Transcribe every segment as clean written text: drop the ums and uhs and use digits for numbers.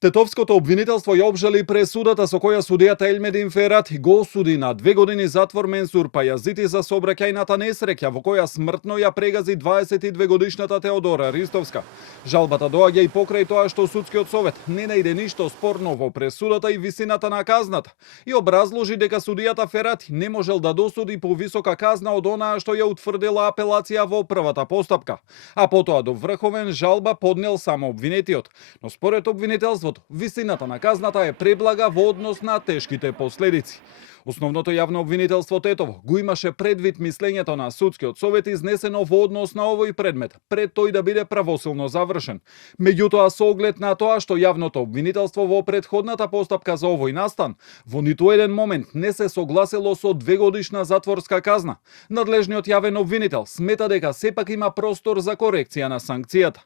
Тетовското обвинителство ја обжали пресудата со која судијата Елмедин Ферати го осуди на 2 години затвор Менсур Пајазити за сообраќајната несреќа во која смртно ја прегази 22 годишната Теодора Ристовска. Жалбата доаѓа и покрај тоа што судскиот совет не најде ништо спорно во пресудата и висината на казната и образложи дека судијата Ферати не можел да досуди повисока казна од онаа што ја утврдила апелација во првата постапка, а потоа до врховен жалба поднел само обвинетиот. Но според обвинителството висината на казната е преблага во однос на тешките последици. Основното јавно обвинителство Тетово го имаше предвид мислењето на судскиот совет изнесено во однос на овој предмет, пред тој да биде правосилно завршен. Меѓутоа, со оглед на тоа што јавното обвинителство во претходната постапка за овој настан во ниту еден момент не се согласило со 2-годишна затворска казна, надлежниот јавен обвинител смета дека сепак има простор за корекција на санкцијата.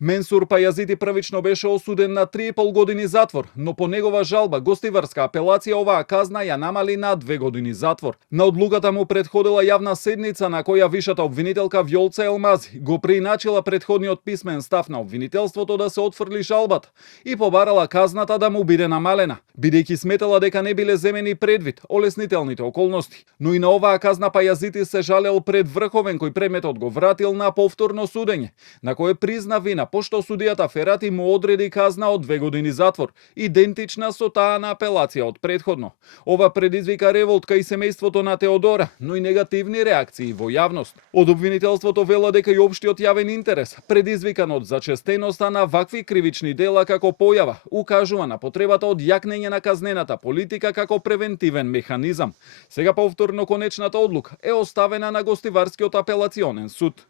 Менсур Пајазити првично беше осуден на 3,5 години затвор, но по негова жалба гостиварска апелација оваа казна ја намали на 2 години затвор. На одлуката му предходила јавна седница на која вишата обвинителка Вјолца Елмази го преиначила предходниот писмен став на обвинителството да се отфрли жалбата и побарала казната да му биде намалена, бидејќи сметала дека не биле земени предвид олеснителните околности. Но и на оваа казна Пајазити се жалел пред врховен кој предметот го вратил на повторно судење, на кое призна вина пошто судијата Ферати му одреди казна од 2 години затвор, идентична со таа на апелација од претходно. Ова предизвика револт кај семејството на Теодора, но и негативни реакции во јавност. Од обвинителството вела дека и општиот јавен интерес, предизвикан од зачестеноста на вакви кривични дела како појава, укажува на потребата од јакнење на казнената политика како превентивен механизам. Сега повторно конечната одлука е оставена на Гостиварскиот апелационен суд.